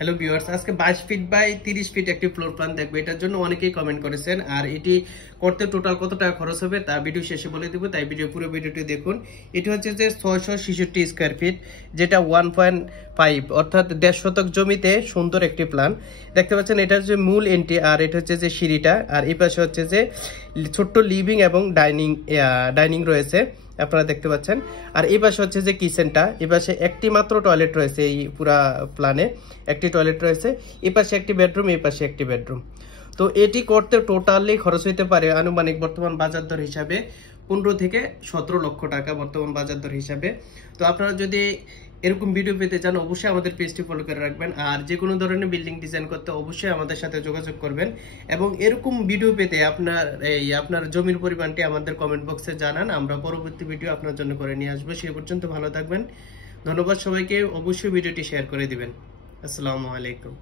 Hello viewers, আজকে 22 feet by 30 fit একটি floor plan দেখবো। এটার জন্য অনেকেই কমেন্ট করেছেন, আর এটি করতে টোটাল কত টাকা খরচ হবে তা ভিডিও শেষে বলে দিব, তাই পুরো ভিডিওটি দেখুন। এটি হচ্ছে যে 666 স্কয়ার ফিট, যেটা 1.5 অর্থাৎ 1.5 শতক জমিতে সুন্দর একটি প্ল্যান দেখতে পাচ্ছেন। এটা হচ্ছে মূল এন্ট্রি, আর এটা হচ্ছে যে সিঁড়িটা, আর এই পাশে হচ্ছে যে ছোট্ট লিভিং এবং ডাইনিং রয়েছে আপনারা দেখতে পাচ্ছেন। আর এই পাশে হচ্ছে যে কিচেনটা, এই পাশে একটি মাত্র টয়লেট রয়েছে, এই পুরা প্ল্যানে একটি টয়লেট রয়েছে। এই পাশে একটি বেডরুম, এই পাশে একটি বেডরুম। তো এটি করতে টোটালি খরচ হইতে পারে আনুমানিক বর্তমান বাজার দর হিসাবে 15 থেকে 17 লক্ষ টাকা বর্তমান বাজার দর হিসাবে। তো আপনারা যদি এরকম ভিডিও পেতে চান অবশ্যই আমাদের পেজটি ফলো করে রাখবেন, আর যে কোনো ধরনের বিল্ডিং ডিজাইন করতে অবশ্যই আমাদের সাথে যোগাযোগ করবেন। এবং এরকম ভিডিও পেতে আপনার জমির পরিমাণটি আমাদের কমেন্ট বক্সে জানান, আমরা পরবর্তী ভিডিও আপনার জন্য করে নিয়ে আসবো। সেই পর্যন্ত ভালো থাকবেন, ধন্যবাদ সবাইকে। অবশ্যই ভিডিওটি শেয়ার করে দিবেন। আসসালামু আলাইকুম।